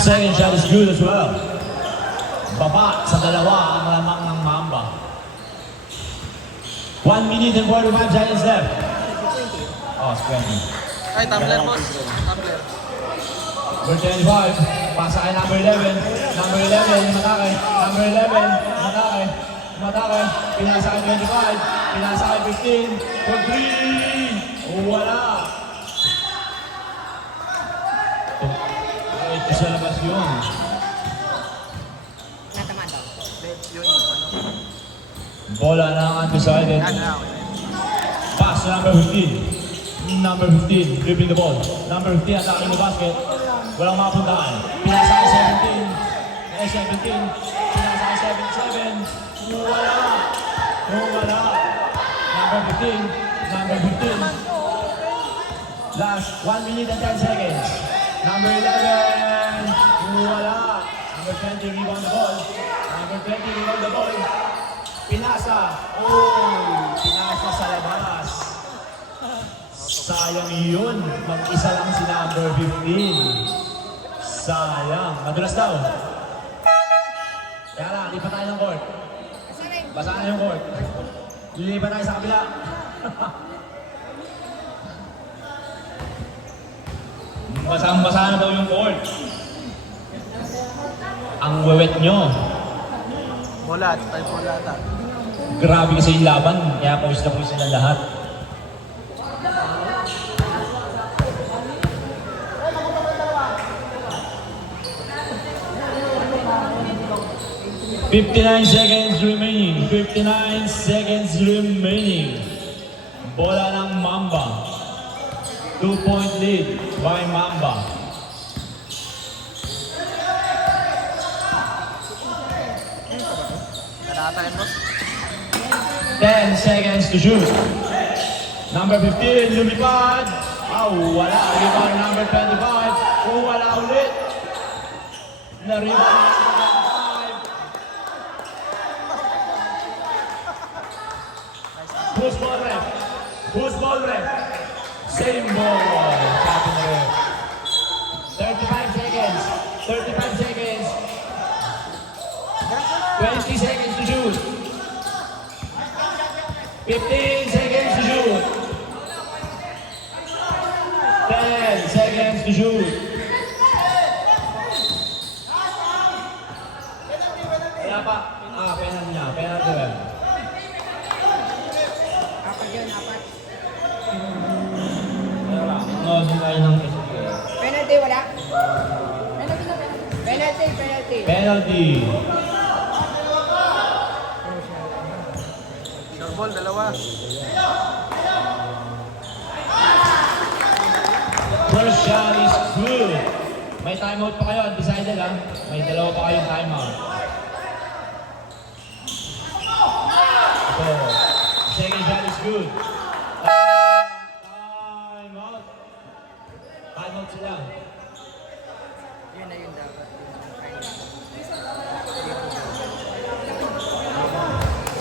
Second shot is good as well. Baba sa dalawa ang lamang ng Mamba. 1 minute and 45 seconds left. Oh, it's 20. Ay, tumbler boss. Tumbler. Number 25, pasa kay number 11. Number 11, matake. Number 11, matake. Matake. Pinasa kay 25. Pinasa kay 15. For 3. Wala. Ito sa labas yun. Natamaan daw. Yun yung ano. Bola na ang undecided. Pass to number 15. Number 15, dribbling the ball. Number 15, attacking the basket. Walang mapuntahan. Pinasa kay 17. 17. Pinasa kay 77. Wala. Wala. Number 15. Number 15. Last 1 minute and 10 seconds. Number 11. Wala. Number 20, rebound the ball. Number 20, rebound the ball. Pinasa. Oh, pinasa sa labas. Sayang yun. Mag-isa lang si number 15. Sayang. Madulas daw. Kaya lang, lipat tayo ng court. Basa na yung court. Lilipat tayo sa kabila. Basang-basa na daw yung court. Ang wewet nyo. Mulat. Ay, mulata. Grabe kasi yung laban. Kaya pawis na pawis sila lahat. $59 seconds remaining. 59 seconds remaining. Bola ng Mamba. 2-point lead by Mamba. Nakatayin boss. 10 seconds to shoot. Number 15, lumipad. Wala. Rebound number 25. Wala ulit. Na-rebound. Who's ball ref? Who's ball ref? Same ball. Sabi na ref. 35 seconds. 35 seconds. 20 seconds to shoot. 15 seconds to shoot. 10 seconds to shoot. Wala pa. Penalty niya. Penalty ref. Apat yun, apat. Wala. Nosin tayo ng SPA. Penalty, wala? Penalty, penalty. Penalty. Short ball, dalawa. First shot is good. May timeout pa kayo. Undecided ha. May dalawa pa kayong timeout. Ito. Second shot is good. Timeout. Timeout sila. Yun na yun dapat.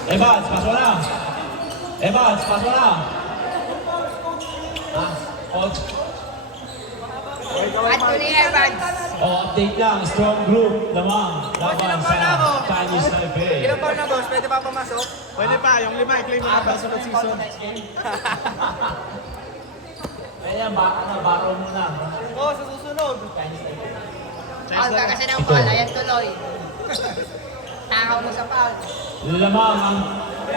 Evans, paso na. Evans, paso na. Anthony Evans. Update lang. Strong group lamang. Laban sa Chinese Taipei. Ilang pound na boss? Pwede pa pumasok? Pwede pa. Yung 5, i-claim mo na pa sunod season. Kaya baro mo na. Oo, sa susunod. Paul ka kasi ng Paul, ayan tuloy. Takaw mo sa Paul. Lamang ang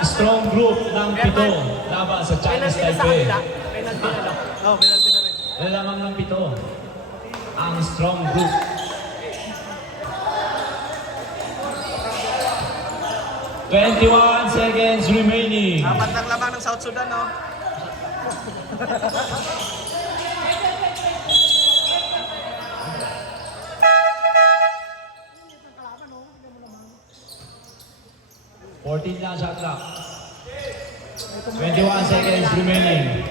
strong group ng pito laban sa Chinese Taipei. Penalty na lang. Oo, penalty na rin. Lamang ng pito ang strong group. "21 seconds remaining." Apat ng lamang ng South Sudan, no? Lang shot clock. 21 seconds remaining.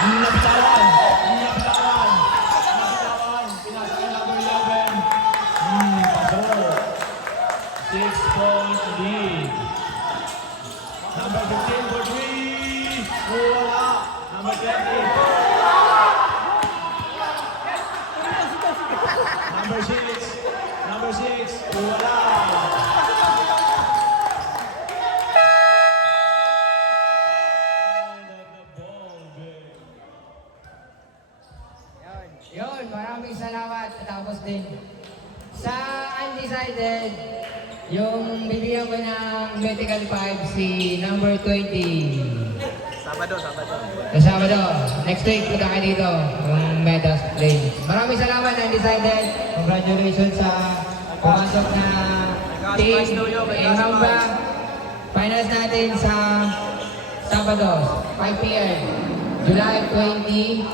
Nabitawan. Pinasa ng number 11. Paso. 6-point lead. Number 15 for 3. Wala. Yung bibigyan ko ng medical 5 si number 20. Sabado. Sa Sabado. Next week, punta kayo dito. Yung medals play. Maraming salamat, Undecided. Congratulations sa pumasok na team. Mamba. Finals natin sa Sabado, 5 p.m. July 27.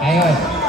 Ayun.